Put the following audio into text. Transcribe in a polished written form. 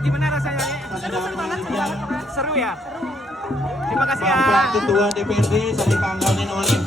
Gimana rasanya? Seru ya? Terima kasih ya. Bapak Ketua DPRD saya kangenin oleh